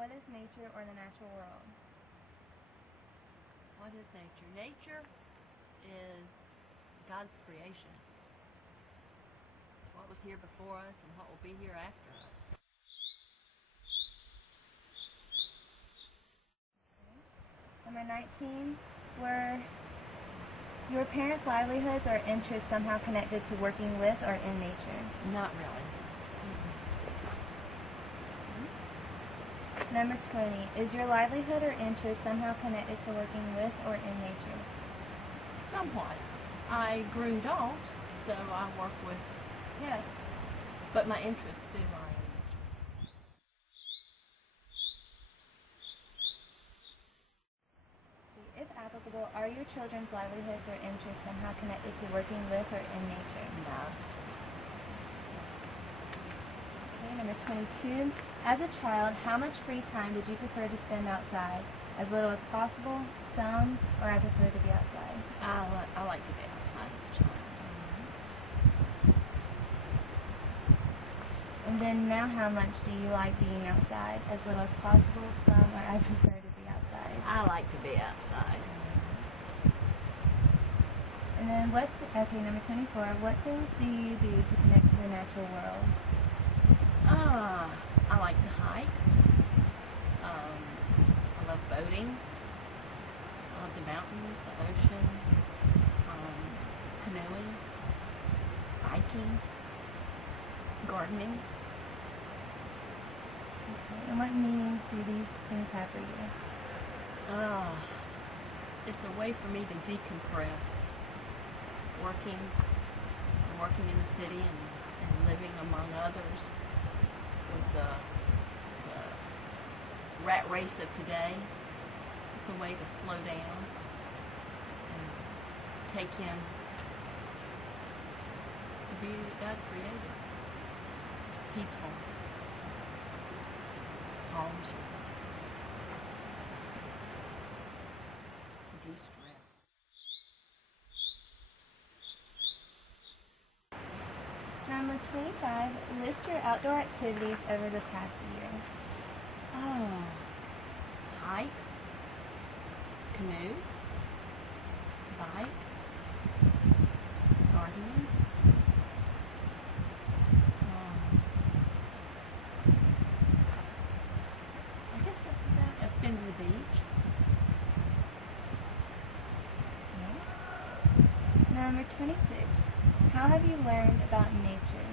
What is nature or the natural world? What is nature? Nature is God's creation. It's what was here before us and what will be here after us. Number 19, were your parents' livelihoods or interests somehow connected to working with or in nature? Not really. Number 20, is your livelihood or interest somehow connected to working with or in nature? Somewhat. I groom dogs, so I work with pets, but my interests do lie in nature. If applicable, are your children's livelihoods or interests somehow connected to working with or in nature? No. Okay, number 22. As a child, how much free time did you prefer to spend outside? As little as possible, some, or I prefer to be outside? I like to be outside as a child. And then now how much do you like being outside? As little as possible, some, or I prefer to be outside? I like to be outside. And then number 24, what things do you do to connect to the natural world? I like to hike. I love boating. I love the mountains, the ocean, canoeing, biking, gardening. Okay. And what meanings do these things have for you? It's a way for me to decompress. Working in the city and living among others with the rat race of today. It's a way to slow down and take in the beauty that God created. It's peaceful. Calms you. De-stress. Number 25, list your outdoor activities over the past year. Hike, canoe, bike, gardening, I guess that's about it. I've been to the beach. Okay. Number 26, how have you learned about nature?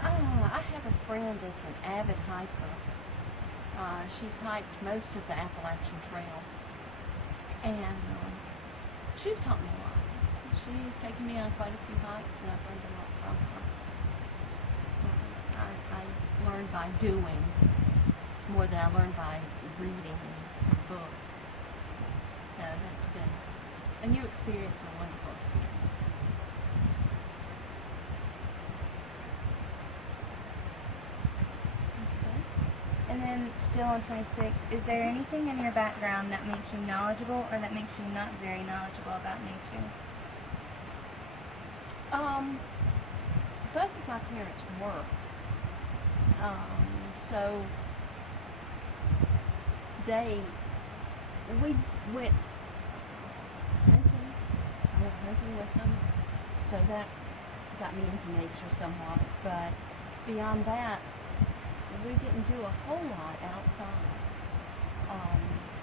I have a friend that's an avid hiker. She's hiked most of the Appalachian Trail, and she's taught me a lot. She's taken me on quite a few hikes, and I've learned a lot from her. I learned by doing more than I learned by reading books. So that's been a new experience and a wonderful experience. And then still on 26, is there anything in your background that makes you knowledgeable or that makes you not very knowledgeable about nature? Both of my parents worked. So we went hunting. I went hunting with them. So that got me into nature somewhat. But beyond that, we didn't do a whole lot outside.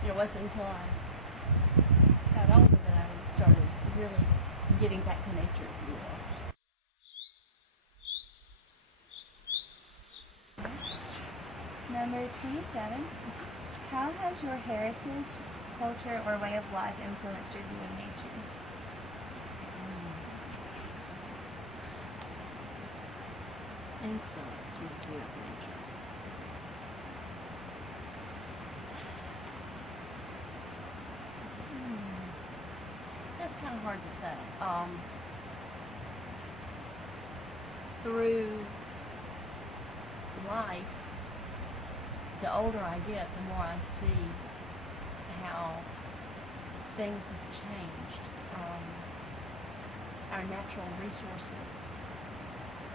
It wasn't until I got older that I started really getting back to nature, if you will. Number 27, how has your heritage, culture, or way of life influenced your view of nature? Influenced your view of nature. That's kind of hard to say. Through life, the older I get, the more I see how things have changed. Our natural resources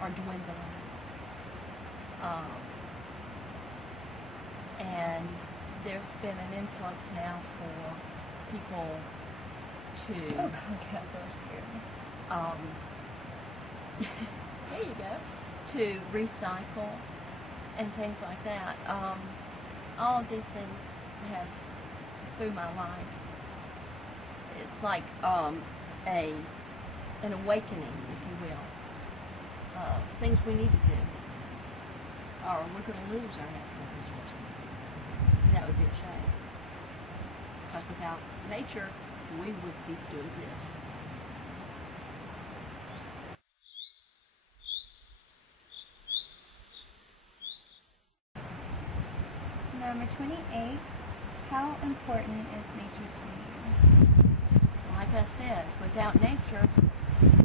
are dwindling. And there's been an influx now for people to Oh God, cat first scared me. there you go, to recycle and things like that. All of these things have, through my life, it's like an awakening, if you will, of things we need to do, or we're going to lose our natural resources. And that would be a shame, because without nature, we would cease to exist. Number 28. How important is nature to you? Like I said, without nature,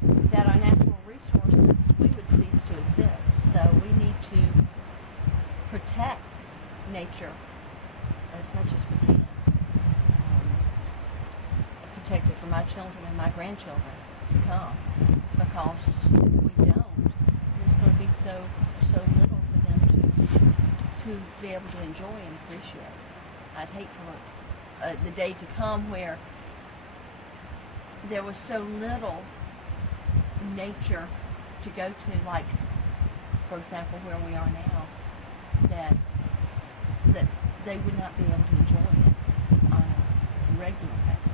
without our natural resources, we would cease to exist. So we need to protect nature as much as we can. Protect it for my children and my grandchildren to come. Because if we don't, there's going to be so little for them to be able to enjoy and appreciate. I'd hate for the day to come where there was so little nature to go to, like, for example, where we are now, that they would not be able to enjoy it on a regular basis.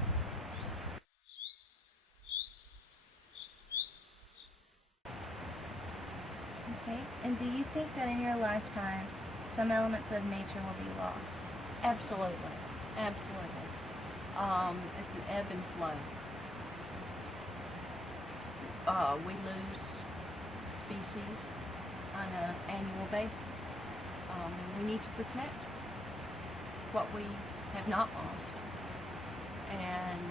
Okay. And do you think that in your lifetime, some elements of nature will be lost? Absolutely. Absolutely. It's an ebb and flow. We lose species on an annual basis. We need to protect what we have not lost and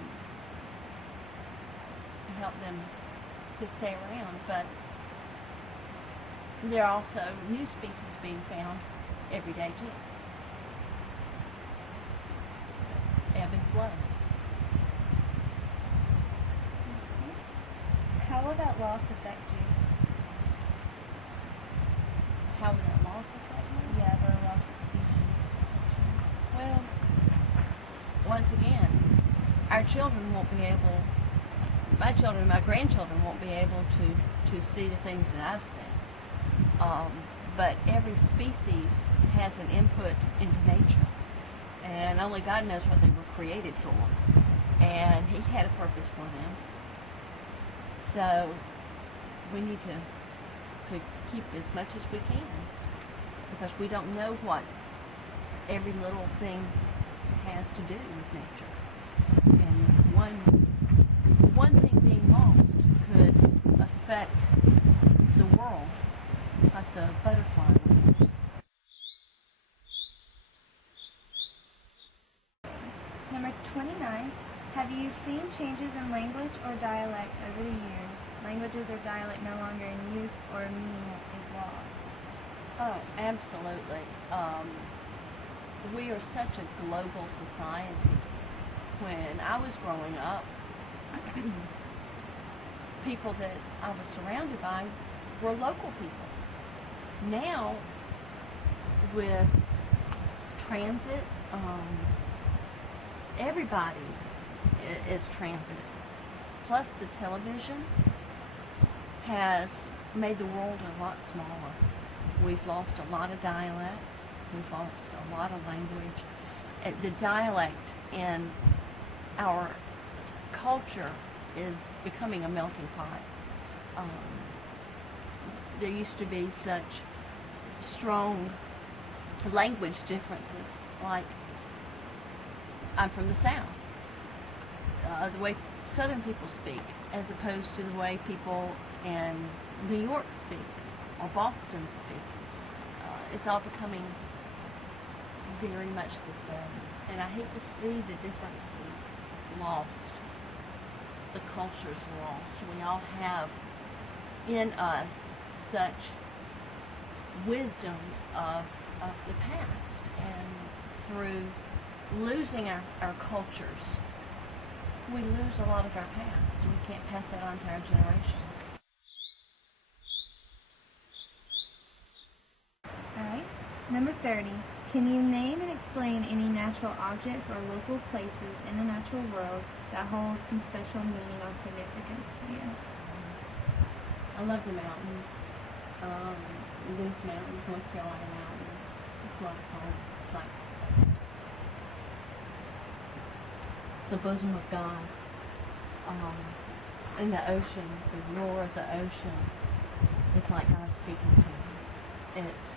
help them to stay around. But there are also new species being found every day too. Ebb and flow. How will that loss affect you? How will that loss affect me? Yeah, the loss of species. Well, once again, our children won't be able, my children and my grandchildren won't be able to see the things that I've seen. But every species has an input into nature. And only God knows what they were created for. And He had a purpose for them. So we need to keep as much as we can, because we don't know what every little thing has to do with nature. And one thing being lost could affect the world. It's like the butterfly. Number 29. Have you seen changes in language or dialect over the years? Languages or dialect no longer in use or meaning is lost? Oh, absolutely. We are such a global society. When I was growing up, people that I was surrounded by were local people. Now, with transit, everybody is transited. Plus, the television has made the world a lot smaller. We've lost a lot of dialect. We've lost a lot of language. The dialect in our culture is becoming a melting pot. There used to be such strong language differences. Like, I'm from the South. The way Southern people speak, as opposed to the way people in New York speak or Boston speak. It's all becoming very much the same. And I hate to see the differences lost, the cultures lost. We all have in us such wisdom of the past, and through losing our cultures, we lose a lot of our past. We can't pass that on to our generations. Alright. Number 30. Can you name and explain any natural objects or local places in the natural world that hold some special meaning or significance to you? I love the mountains. These mountains, North Carolina mountains. It's like home. It's like the bosom of God. In the ocean, the roar of the ocean, it's like God speaking to me. It's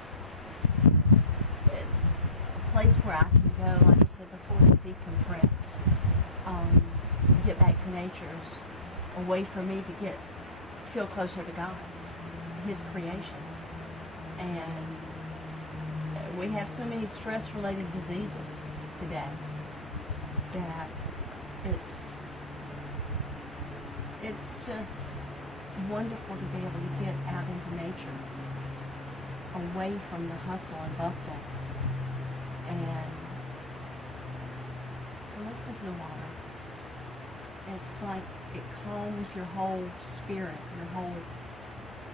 a place where I can go, like I said before, to decompress, get back to nature. Is a way for me to feel closer to God, His creation. And we have so many stress-related diseases today that it's just wonderful to be able to get out into nature, away from the hustle and bustle, and to listen to the water. It's like it calms your whole spirit, your whole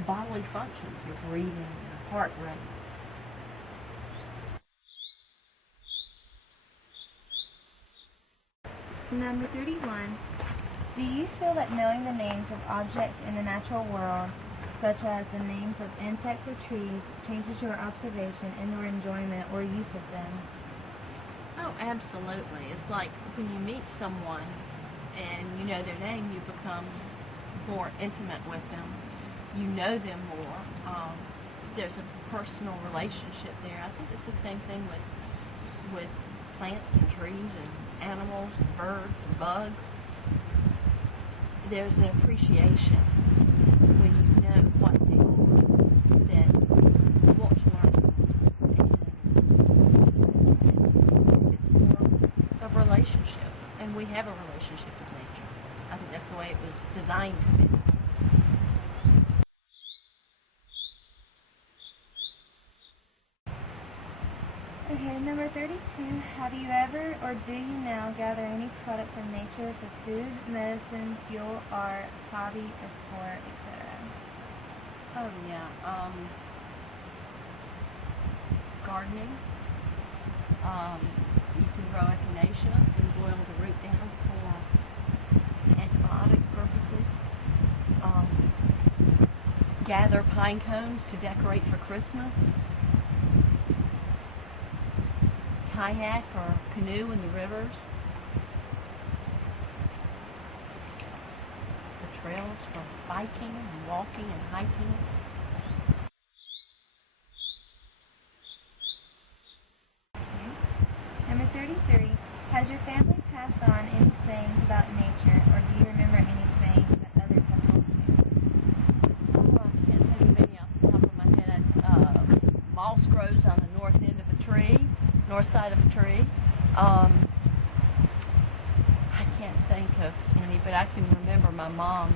bodily functions, your breathing, your heart rate. Number 31. Do you feel that knowing the names of objects in the natural world, such as the names of insects or trees, changes your observation and your enjoyment or use of them? Oh, absolutely. It's like when you meet someone and you know their name, you become more intimate with them. You know them more. There's a personal relationship there. I think it's the same thing with plants and trees and animals and birds and bugs. There's an appreciation when you know what they are that you want to learn more. And it's more of a relationship, and we have a relationship with nature. I think that's the way it was designed to be. Okay, number 32. Have you ever or do you now gather any product from nature for food, medicine, fuel, art, hobby, or sport, etc.? Oh yeah, gardening. You can grow echinacea and boil the root down for antibiotic purposes. Gather pine cones to decorate for Christmas. Kayak or canoe in the rivers. The trails for biking and walking and hiking. Number 33. Has your family passed on any sayings about nature, or do you remember any sayings that others have told you? Oh, I can't think of any off the top of my head. Moss grows on the north end of a tree, north side of a tree. I can't think of any, but I can remember my mom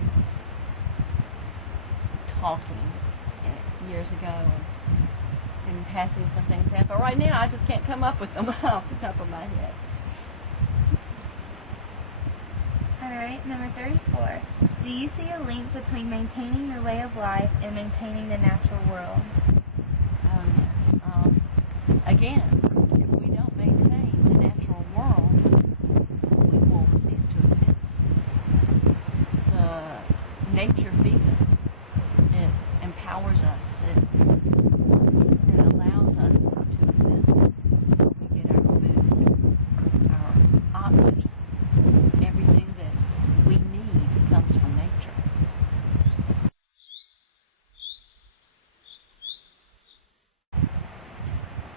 talking years ago and passing some things down. But right now, I just can't come up with them off the top of my head. Alright, number 34. Do you see a link between maintaining your way of life and maintaining the natural world? Oh, yes. Again, if we don't maintain the natural world, we will cease to exist. Nature feeds us. It empowers us. It allows us to exist. We get our food, our oxygen, everything that we need comes from nature.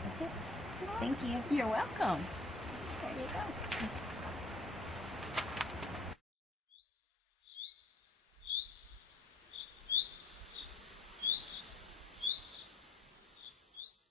That's it. Thank you. You're welcome. There you go.